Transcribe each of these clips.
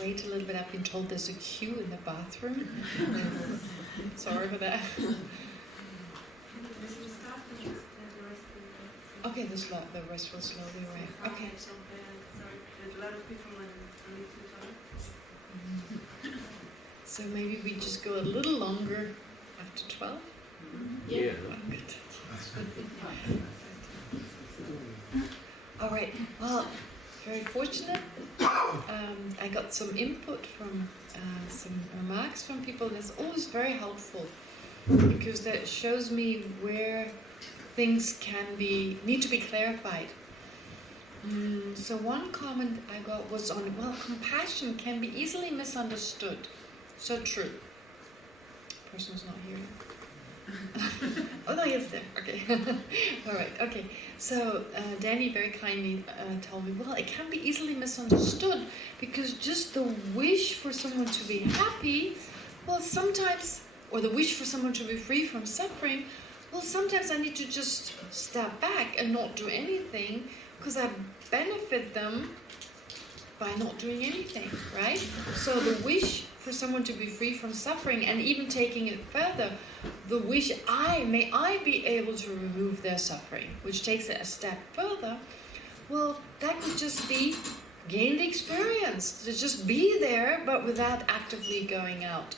Wait a little bit. I've been told there's a queue in the bathroom. Sorry for that. Okay, the rest will slowly arrive. Okay. There's a lot of people in So maybe we just go a little longer after 12? Yeah. All right. Well, very fortunate. I got some input from some remarks from people. That's always very helpful because that shows me where things need to be clarified. So one comment I got was on, compassion can be easily misunderstood. So true. Person's not here. Oh no, yes, there. Okay. All right. Okay. So Danny very kindly told me, it can be easily misunderstood because just the wish for someone to be happy, sometimes, or the wish for someone to be free from suffering, sometimes I need to just step back and not do anything because I benefit them by not doing anything, right? So the wish for someone to be free from suffering, and even taking it further, the wish may I be able to remove their suffering, which takes it a step further, that could just be gain the experience, to just be there, but without actively going out.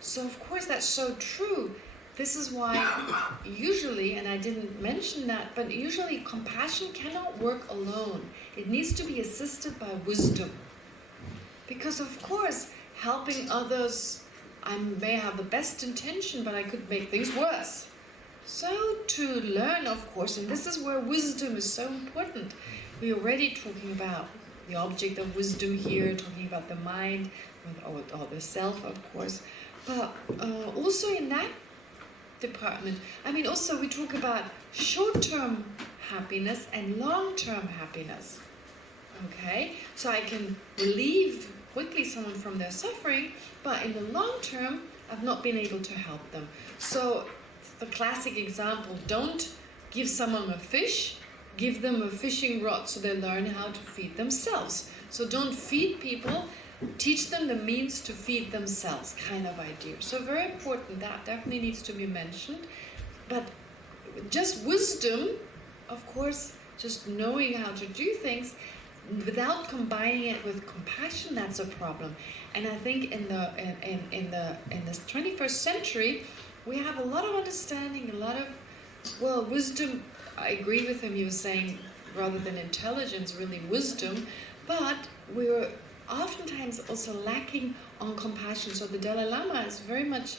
So of course that's so true. This is why usually, and I didn't mention that, but usually compassion cannot work alone. It needs to be assisted by wisdom. Because of course, helping others, I may have the best intention, but I could make things worse. So to learn, of course, and this is where wisdom is so important. We're already talking about the object of wisdom here, talking about the mind, or the self, of course. But also in that department, also we talk about short-term happiness and long-term happiness. Okay? So I can relieve quickly someone from their suffering, but in the long term, I've not been able to help them. So the classic example, don't give someone a fish, give them a fishing rod so they learn how to feed themselves. So don't feed people, teach them the means to feed themselves, kind of idea. So very important, that definitely needs to be mentioned. But just wisdom, of course, just knowing how to do things without combining it with compassion, that's a problem. And I think in this 21st century, we have a lot of understanding, a lot of, well, wisdom. I agree with him. He was saying rather than intelligence, really wisdom. But we're oftentimes also lacking on compassion. So the Dalai Lama is very much,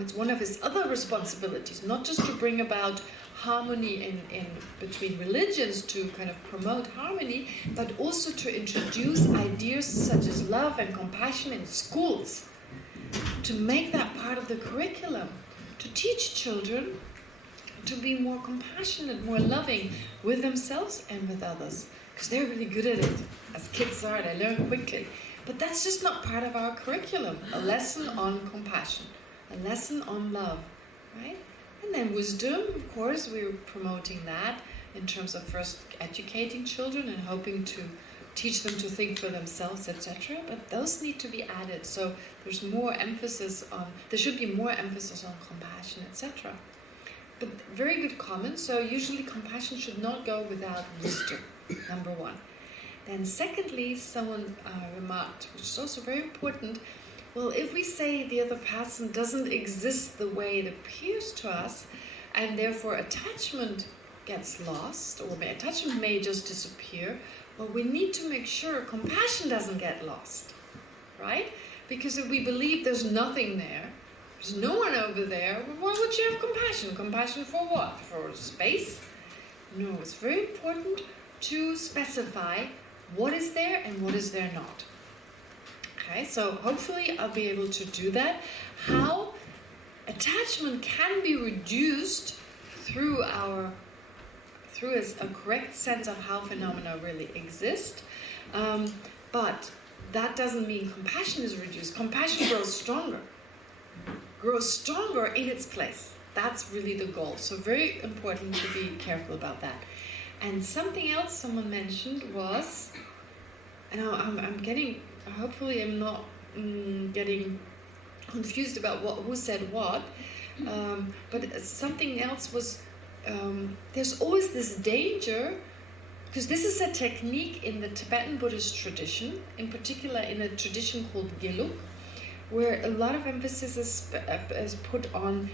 it's one of his other responsibilities, not just to bring about harmony in between religions, to kind of promote harmony, but also to introduce ideas such as love and compassion in schools, to make that part of the curriculum, to teach children to be more compassionate, more loving with themselves and with others, because they're really good at it. As kids are, they learn quickly. But that's just not part of our curriculum. A lesson on compassion, a lesson on love, right? And then wisdom, of course, we're promoting that in terms of first educating children and hoping to teach them to think for themselves, etc. But those need to be added. So there's more emphasis on, there should be more emphasis on compassion, etc. But very good comment. So usually compassion should not go without wisdom, number one. Then secondly, someone remarked, which is also very important, well, if we say the other person doesn't exist the way it appears to us, and therefore attachment gets lost, or attachment may just disappear, well, we need to make sure compassion doesn't get lost, right? Because if we believe there's nothing there, there's no one over there, why would you have compassion? Compassion for what? For space? No, it's very important to specify what is there and what is there not. Okay, so hopefully I'll be able to do that. How attachment can be reduced through a correct sense of how phenomena really exist. But that doesn't mean compassion is reduced. Compassion grows stronger in its place. That's really the goal. So very important to be careful about that. And something else someone mentioned was, and I'm getting, hopefully I'm not getting confused about who said what, but something else was, there's always this danger, because this is a technique in the Tibetan Buddhist tradition, in particular in a tradition called Gelug, where a lot of emphasis is put on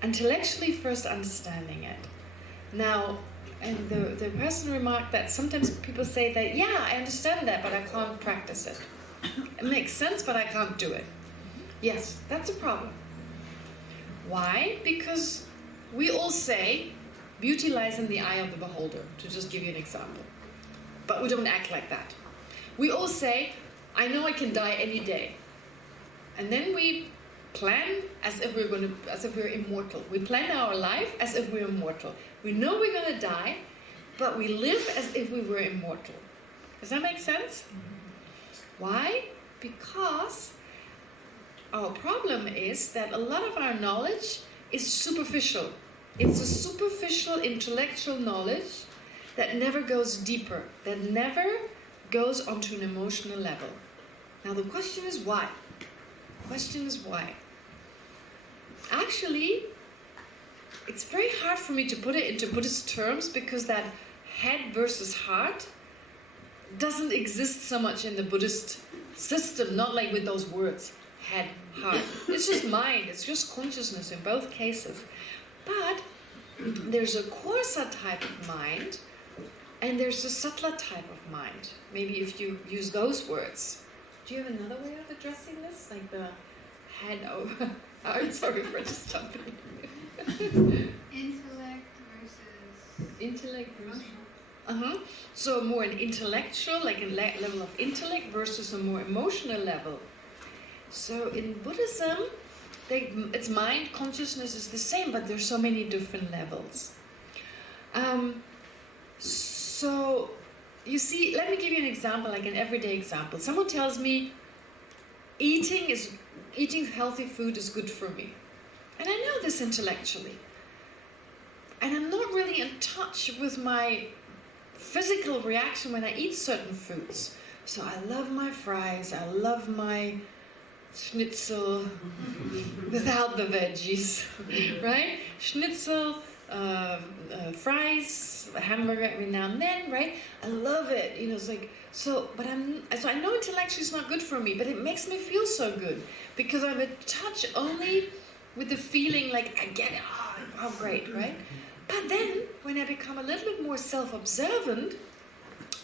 intellectually first understanding it. Now, and the person remarked that sometimes people say that, yeah, I understand that, but I can't practice it. It makes sense, but I can't do it. Yes, that's a problem. Why? Because we all say, beauty lies in the eye of the beholder, to just give you an example. But we don't act like that. We all say, I know I can die any day. And then we plan as if we're immortal. We plan our life as if we're immortal. We know we're going to die, but we live as if we were immortal. Does that make sense? Why? Because our problem is that a lot of our knowledge is superficial. It's a superficial intellectual knowledge that never goes deeper, that never goes onto an emotional level. Now the question is why? The question is why? Actually, it's very hard for me to put it into Buddhist terms, because that head versus heart doesn't exist so much in the Buddhist system, not like with those words, head, heart. It's just mind, it's just consciousness in both cases. But there's a coarser type of mind, and there's a subtler type of mind. Maybe if you use those words. Do you have another way of addressing this? Like the head over... I'm sorry for just jumping. Intellect versus... So more an intellectual, like a level of intellect, versus a more emotional level. So in Buddhism, its mind, consciousness is the same, but there's so many different levels. So, you see, let me give you an example, like an everyday example. Someone tells me, eating healthy food is good for me. And I know this intellectually. And I'm not really in touch with my physical reaction when I eat certain foods. So I love my fries, I love my schnitzel without the veggies, right? Schnitzel fries, a hamburger every now and then, right? I love it. It's like so. But I know intellectually it's not good for me, but it makes me feel so good because I'm in touch only with the feeling like I get it. Oh, great, right? But then when I become a little bit more self-observant,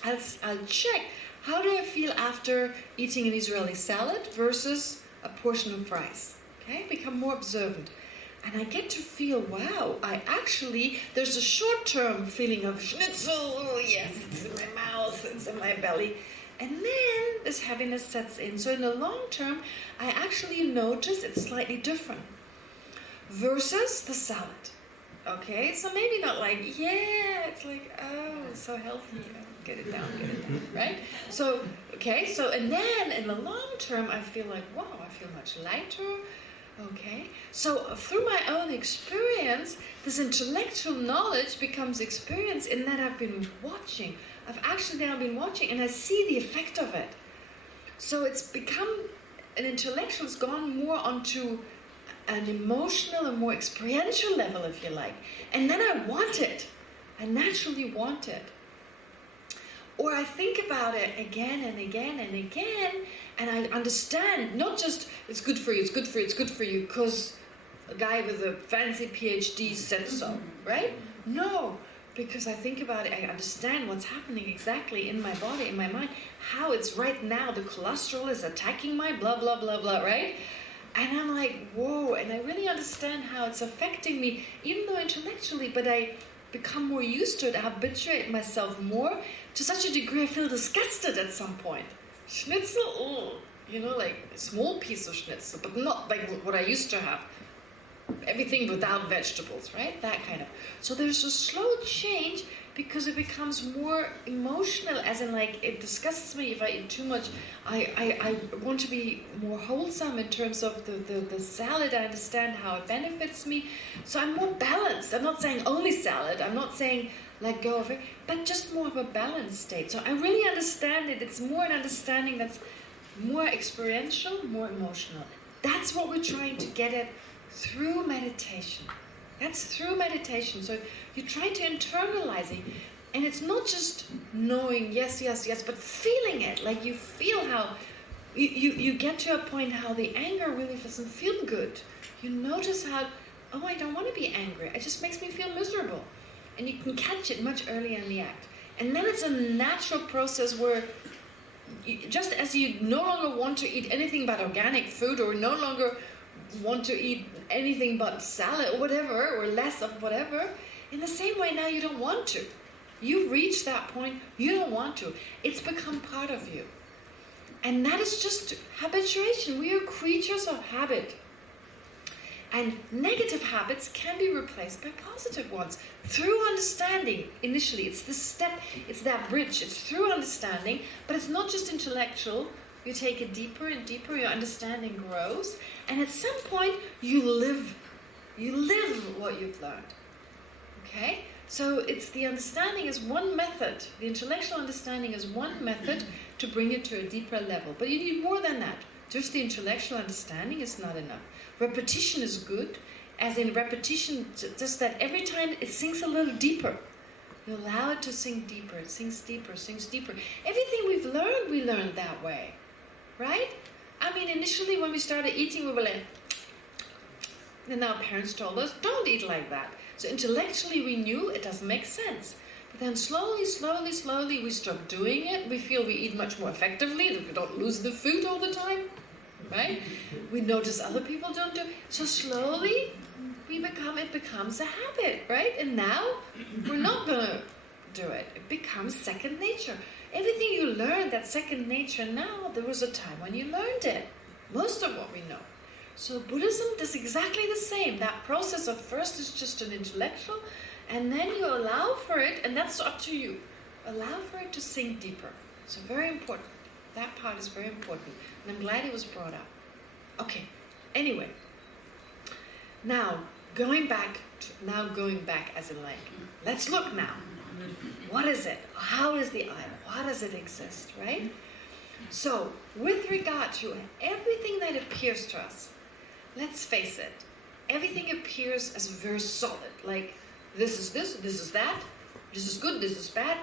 I'll check how do I feel after eating an Israeli salad versus a portion of fries. Okay, become more observant. And I get to feel, wow, there's a short-term feeling of schnitzel, oh yes, it's in my mouth, it's in my belly. And then this heaviness sets in. So in the long term, I actually notice it's slightly different versus the salad. Okay, so maybe not like, yeah, it's like, oh, so healthy, get it down, right? So, and then in the long term, I feel like, wow, I feel much lighter. Okay, so through my own experience, this intellectual knowledge becomes experience in that I've been watching. I've actually now been watching and I see the effect of it. So it's become, an intellectual's gone more onto an emotional and more experiential level, if you like. And then I want it. I naturally want it. Or I think about it again and again and again, and I understand, not just it's good for you, because a guy with a fancy PhD said so, right? No, because I think about it, I understand what's happening exactly in my body, in my mind, how it's right now, the cholesterol is attacking my blah, blah, blah, blah, right? And I'm like, whoa, and I really understand how it's affecting me, even though intellectually, but I become more used to it, I habituate myself more, to such a degree I feel disgusted at some point. Schnitzel, like a small piece of schnitzel, but not like what I used to have. Everything without vegetables, right? That kind of. So there's a slow change because it becomes more emotional, as in like it disgusts me if I eat too much. I want to be more wholesome in terms of the salad. I understand how it benefits me. So I'm more balanced. I'm not saying only salad. I'm not saying let go of it, but just more of a balanced state. So I really understand it. It's more an understanding that's more experiential, more emotional. That's what we're trying to get at through meditation. That's through meditation. So you try to internalize it. And it's not just knowing yes, but feeling it. Like you feel how you get to a point how the anger really doesn't feel good. You notice how, oh, I don't want to be angry. It just makes me feel miserable. And you can catch it much earlier in the act. And then it's a natural process where just as you no longer want to eat anything but organic food, or no longer want to eat anything but salad or whatever, or less of whatever, in the same way now you don't want to. You've reached that point, you don't want to. It's become part of you. And that is just habituation. We are creatures of habit. And negative habits can be replaced by positive ones through understanding. Initially, it's the step, it's that bridge. It's through understanding, but it's not just intellectual. You take it deeper and deeper, your understanding grows, and at some point, you live what you've learned. Okay? So it's the understanding is one method. The intellectual understanding is one method to bring it to a deeper level. But you need more than that. Just the intellectual understanding is not enough. Repetition is good, as in repetition, just that every time it sinks a little deeper. You allow it to sink deeper, it sinks deeper, sinks deeper. Everything we've learned, we learned that way. Right? I mean, initially when we started eating, we were like, and our parents told us, don't eat like that. So intellectually we knew it doesn't make sense. But then slowly, we stop doing it. We feel we eat much more effectively, that we don't lose the food all the time. Right? We notice other people don't do it. So slowly it becomes a habit, right? And now we're not going to do it. It becomes second nature. Everything you learn, that's second nature now, there was a time when you learned it. Most of what we know. So Buddhism does exactly the same. That process of first is just an intellectual, and then you allow for it, and that's up to you. Allow for it to sink deeper. So very important. That part is very important. And I'm glad it was brought up. Okay, anyway. Now, going back as in like, let's look now. What is it? How is the I? Why does it exist, right? So, with regard to everything that appears to us, let's face it, everything appears as very solid, like this is this is that, this is good, this is bad.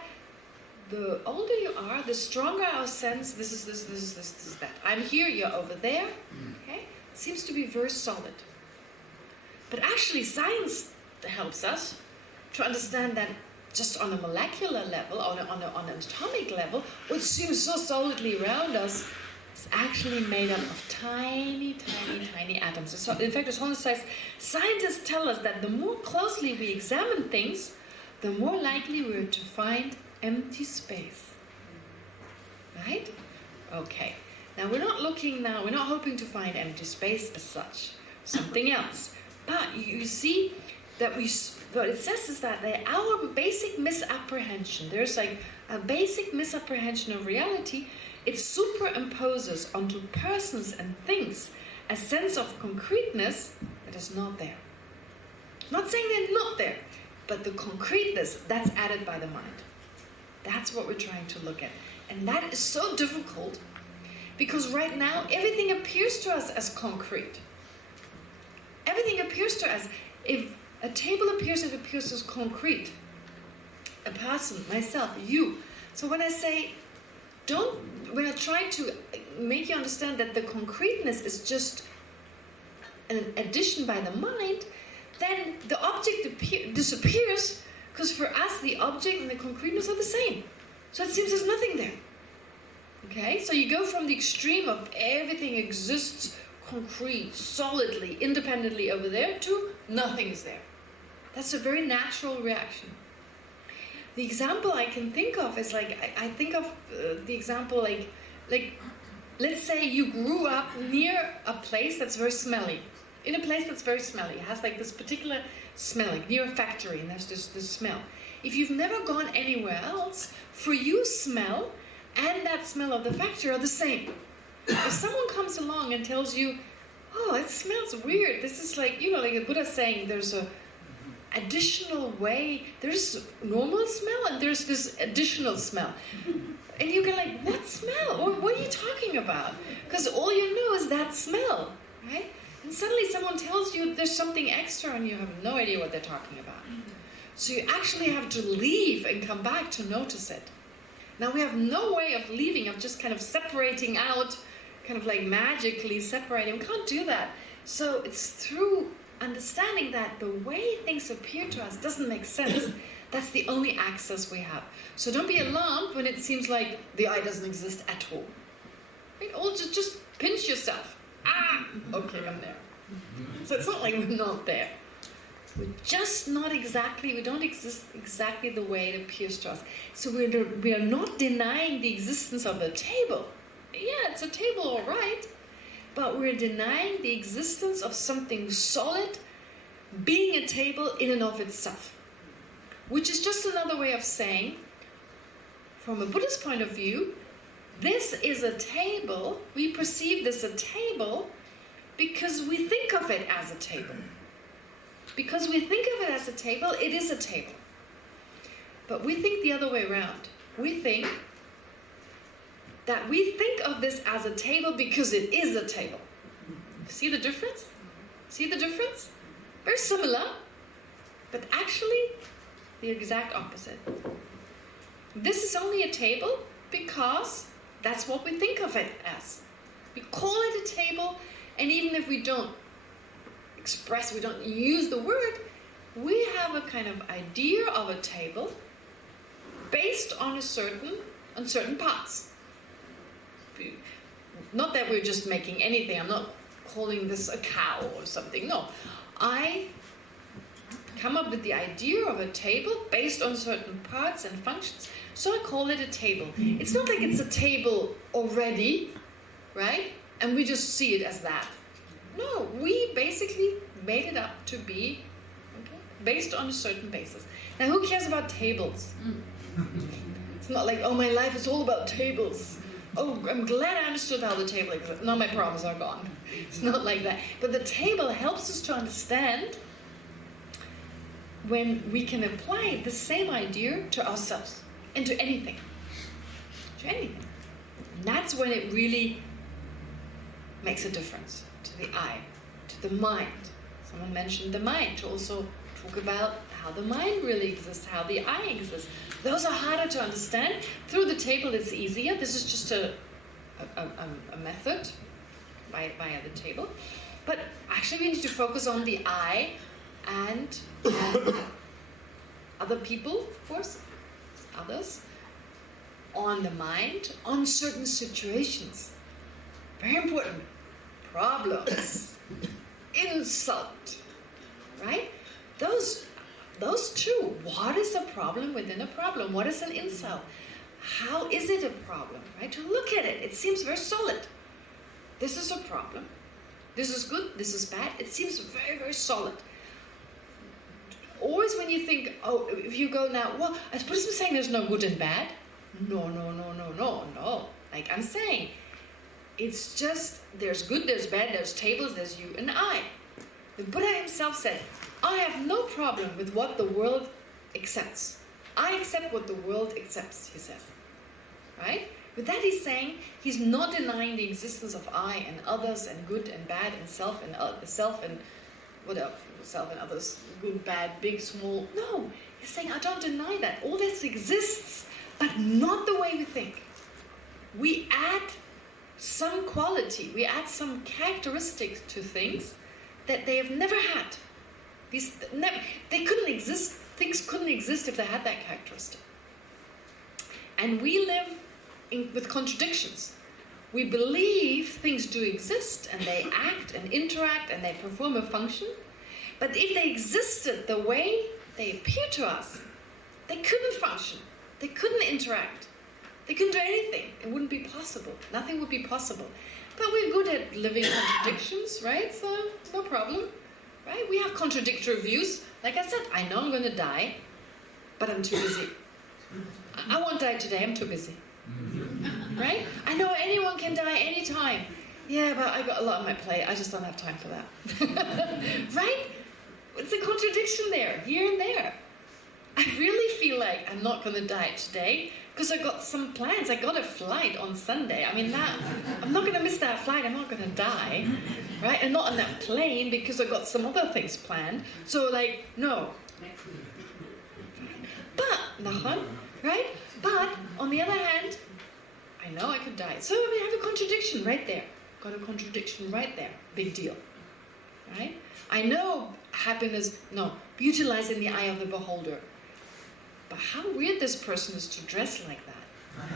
The older you are, the stronger our sense, this is this is that. I'm here, you're over there. Okay? It seems to be very solid. But actually science helps us to understand that just on a molecular level, on an atomic level, what seems so solidly around us is actually made up of tiny, tiny, tiny atoms. So, in fact, as Holland says, scientists tell us that the more closely we examine things, the more likely we're to find empty space. Right? Okay. Now, we're not hoping to find empty space as such. Something else. But you see that what it says is that our basic misapprehension, there's like a basic misapprehension of reality, it superimposes onto persons and things a sense of concreteness that is not there. Not saying they're not there, but the concreteness, that's added by the mind. That's what we're trying to look at. And that is so difficult because right now everything appears to us as concrete. Everything appears to us. If a table appears, it appears as concrete. A person, myself, you. So when I try to make you understand that the concreteness is just an addition by the mind, then the object disappears, because for us the object and the concreteness are the same. So it seems there's nothing there. Okay? So you go from the extreme of everything exists concrete, solidly, independently over there, to nothing's there. That's a very natural reaction. The example I can think of is like, I think of the example like, let's say you grew up near a place that's very smelly. In a place that's very smelly. It has like this particular smell, like near a factory, and there's this smell. If you've never gone anywhere else, for you smell and that smell of the factory are the same. If someone comes along and tells you, oh, it smells weird, this is like, like the Buddha saying there's a additional way, there's normal smell and there's this additional smell. And you go like, what smell? Or what are you talking about? Because all you know is that smell, right? And suddenly someone tells you there's something extra and you have no idea what they're talking about. So you actually have to leave and come back to notice it. Now we have no way of leaving, of just kind of separating out, kind of like magically separating. We can't do that. So it's through understanding that the way things appear to us doesn't make sense. That's the only access we have. So don't be alarmed when it seems like the I doesn't exist at all. Right? Or just pinch yourself. Okay, I'm there. So it's not like we're not there. We're just not exactly, we don't exist exactly the way it appears to us. So we are not denying the existence of a table. Yeah, it's a table, all right. But we're denying the existence of something solid being a table in and of itself. Which is just another way of saying, from a Buddhist point of view, this is a table, we perceive this a table because we think of it as a table. Because we think of it as a table, it is a table. But we think the other way around. We think that we think of this as a table because it is a table. See the difference? See the difference? Very similar, but actually the exact opposite. This is only a table because that's what we think of it as. We call it a table, and even if we don't express, we don't use the word, we have a kind of idea of a table based on certain parts. Not that we're just making anything, I'm not calling this a cow or something, no. I come up with the idea of a table based on certain parts and functions, so I call it a table. It's not like it's a table already, right? And we just see it as that. No, we basically made it up to be based on a certain basis. Now, who cares about tables? It's not like, oh, my life is all about tables. Oh, I'm glad I understood how the table exists. Now my problems are gone. It's not like that. But the table helps us to understand when we can apply the same idea to ourselves and to anything. To anything. And that's when it really makes a difference to the I, to the mind. Someone mentioned the mind to also talk about how the mind really exists, how the I exists. Those are harder to understand. Through the table it's easier. This is just a method via the table. But actually we need to focus on the I and other people, of course, others, on the mind, on certain situations. Very important. Problems, insult, right? Those two. What is a problem within a problem? What is an insult? How is it a problem, right? To look at it, it seems very solid. This is a problem. This is good, this is bad. It seems very, very solid. Always when you think, oh, if you go now, well, is Buddhism saying there's no good and bad? No. Like I'm saying, it's just, there's good, there's bad, there's tables, there's you and I. The Buddha himself said, I have no problem with what the world accepts. I accept what the world accepts, he says. Right? With that he's saying, he's not denying the existence of I and others and good and bad and self and what else? Self and others, good, bad, big, small. No, he's saying, I don't deny that. All this exists, but not the way we think. We add some quality, we add some characteristics to things that they have never had. They couldn't exist, things couldn't exist if they had that characteristic. And we live with contradictions. We believe things do exist and they act and interact and they perform a function. But if they existed the way they appear to us, they couldn't function. They couldn't interact. They couldn't do anything. It wouldn't be possible. Nothing would be possible. But we're good at living contradictions, right? So, no problem. Right? We have contradictory views. Like I said, I know I'm going to die, but I'm too busy. I won't die today, I'm too busy. Right? I know anyone can die anytime. Yeah, but I got a lot on my plate. I just don't have time for that. Right? It's a contradiction there, here and there. I really feel like I'm not going to die today because I got some plans. I got a flight on Sunday. I mean, I'm not going to miss that flight. I'm not going to die, right? And not on that plane because I got some other things planned. So, like, no. But, right? But on the other hand, I know I could die. So we have a contradiction right there. Got a contradiction right there. Big deal, right? I know happiness, beauty lies in the eye of the beholder. But how weird this person is to dress like that.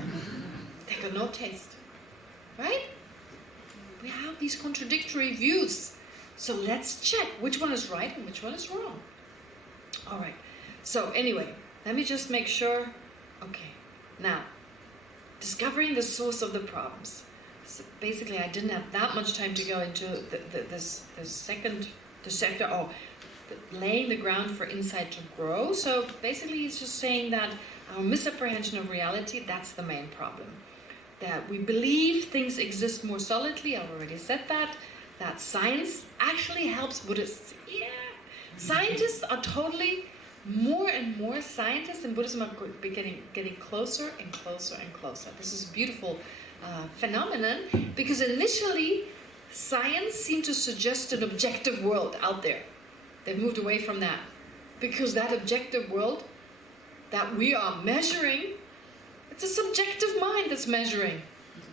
They got no taste. Right? We have these contradictory views. So let's check which one is right and which one is wrong. Alright. So anyway, let me just make sure. Okay. Now, discovering the source of the problems. So basically, I didn't have that much time to go into this second chapter. Laying the ground for insight to grow. So basically he's just saying that our misapprehension of reality, that's the main problem. That we believe things exist more solidly, I've already said that. That science actually helps Buddhists. Yeah. Scientists are totally, more and more scientists in Buddhism are getting closer and closer and closer. This is a beautiful phenomenon because initially science seemed to suggest an objective world out there. They've moved away from that. Because that objective world that we are measuring, it's a subjective mind that's measuring.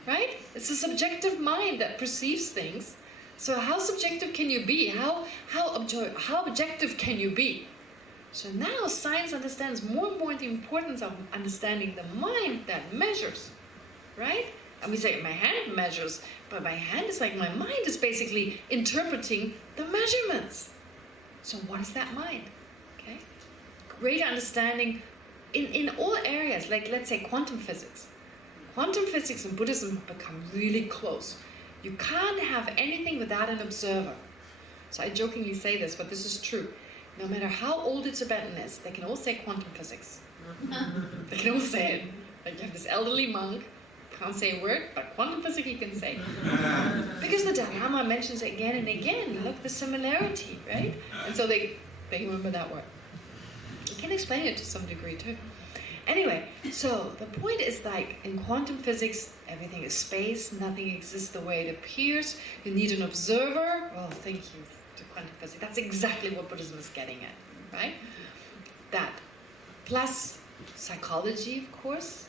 Right? It's a subjective mind that perceives things. So how subjective can you be? How objective can you be? So now science understands more and more the importance of understanding the mind that measures. Right? And we say, my hand measures. But my hand is like, my mind is basically interpreting the measurements. So what is that mind? Okay, greater understanding in all areas, like let's say quantum physics. Quantum physics and Buddhism have become really close. You can't have anything without an observer. So I jokingly say this, but this is true. No matter how old a Tibetan is, they can all say quantum physics. They can all say it. Like you have this elderly monk, can't say a word, but quantum physics he can say. Because the Dalai Lama mentions it again and again. Look, the similarity, right? And so they remember that word. You can explain it to some degree too. Anyway, so the point is like in quantum physics, everything is space, nothing exists the way it appears. You need an observer. Well, thank you to quantum physics. That's exactly what Buddhism is getting at, right? that. Plus psychology, of course.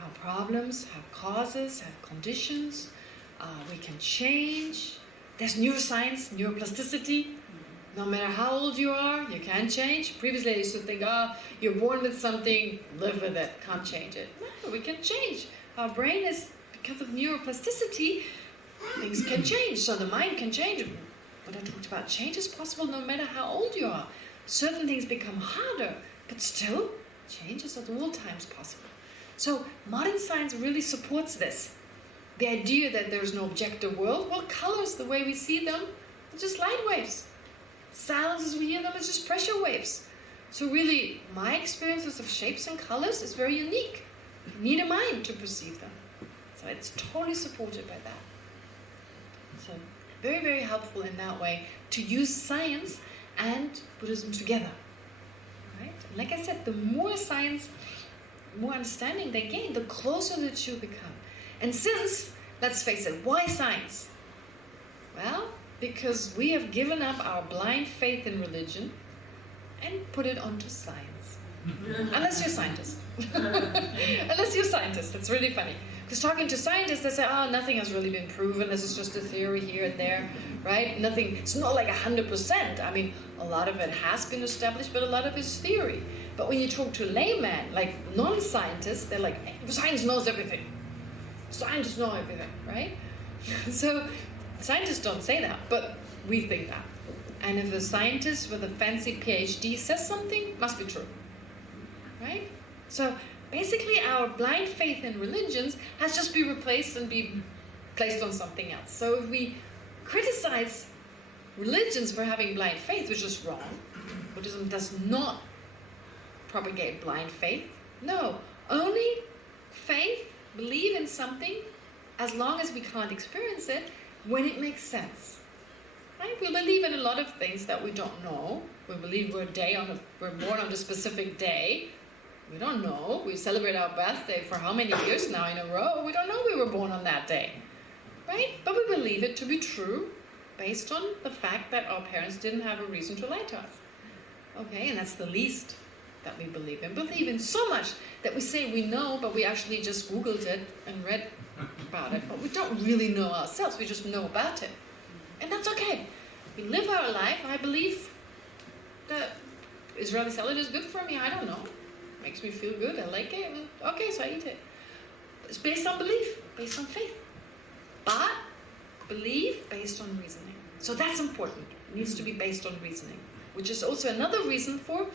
Our problems have causes, have conditions. We can change. There's neuroscience, neuroplasticity. No matter how old you are, you can change. Previously, I used to think, you're born with something, live with it, can't change it. No, we can change. Our brain is, because of neuroplasticity, things can change. So the mind can change. What I talked about, change is possible no matter how old you are. Certain things become harder, but still, change is at all times possible. So modern science really supports this. The idea that there's no objective world, well, colors, the way we see them, are just light waves. Sounds as we hear them is just pressure waves. So really, my experiences of shapes and colors is very unique. You need a mind to perceive them. So it's totally supported by that. So very, very helpful in that way to use science and Buddhism together. Right? Like I said, the more science, more understanding they gain, the closer the two become. And since, let's face it, why science? Well, because we have given up our blind faith in religion and put it onto science. Unless you're a scientist. Unless you're a scientist, it's really funny. Because talking to scientists, they say, nothing has really been proven, this is just a theory here and there, right? Nothing, it's not like 100%. I mean, a lot of it has been established, but a lot of it is theory. But when you talk to laymen, like non-scientists, they're like, science knows everything. Scientists know everything, right? So, scientists don't say that, but we think that. And if a scientist with a fancy PhD says something, must be true. Right? So basically our blind faith in religions has just been replaced and be placed on something else. So if we criticize religions for having blind faith, which is wrong, Buddhism does not propagate blind faith. No, only faith, believe in something as long as we can't experience it, when it makes sense. Right? We believe in a lot of things that we don't know. We believe we're born on a specific day. We don't know. We celebrate our birthday for how many years now in a row? We don't know we were born on that day. Right? But we believe it to be true based on the fact that our parents didn't have a reason to lie to us. Okay, and that's the least that we believe in. Believe in so much that we say we know, but we actually just Googled it and read about it. But we don't really know ourselves. We just know about it. And that's okay. We live our life. I believe that Israeli salad is good for me. I don't know. Makes me feel good. I like it. Okay, so I eat it. It's based on belief, based on faith. But belief based on reasoning. So that's important. It needs to be based on reasoning. Which is also another reason for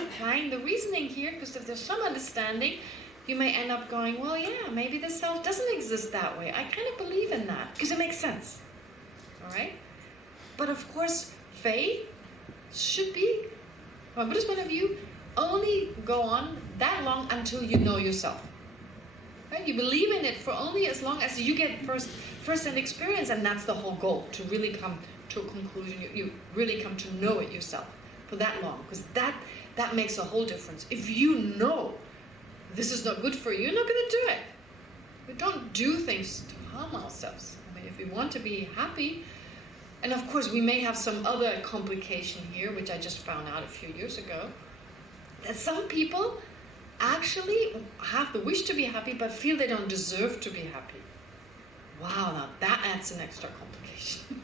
applying the reasoning here, because if there's some understanding, you may end up going, well, yeah, maybe the self doesn't exist that way. I kind of believe in that, because it makes sense. Alright? But of course, faith should be, from a Buddhist point of view, only go on that long until you know yourself. Right? You believe in it for only as long as you get first-hand experience, and that's the whole goal, to really come to a conclusion. You really come to know it yourself for that long, because that makes a whole difference. If you know this is not good for you, you're not going to do it. We don't do things to harm ourselves. I mean, if we want to be happy, and of course we may have some other complication here, which I just found out a few years ago, that some people actually have the wish to be happy but feel they don't deserve to be happy. Wow, now that adds an extra complication.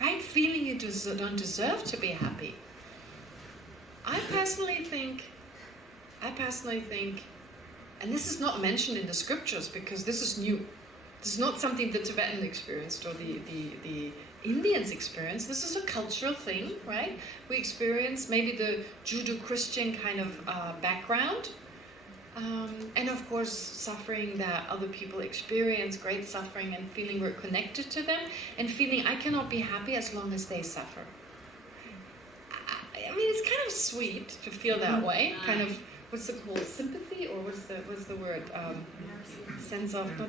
Right? Feeling you don't deserve to be happy. I personally think, and this is not mentioned in the scriptures because this is new. This is not something the Tibetan experienced or the Indians experienced. This is a cultural thing, right? We experience maybe the Judeo-Christian kind of background. And of course, suffering that other people experience, great suffering, and feeling we're connected to them, and feeling I cannot be happy as long as they suffer. I mean, it's kind of sweet to feel that way. Kind of, what's it called? Sympathy, or what's the word? Sense of, not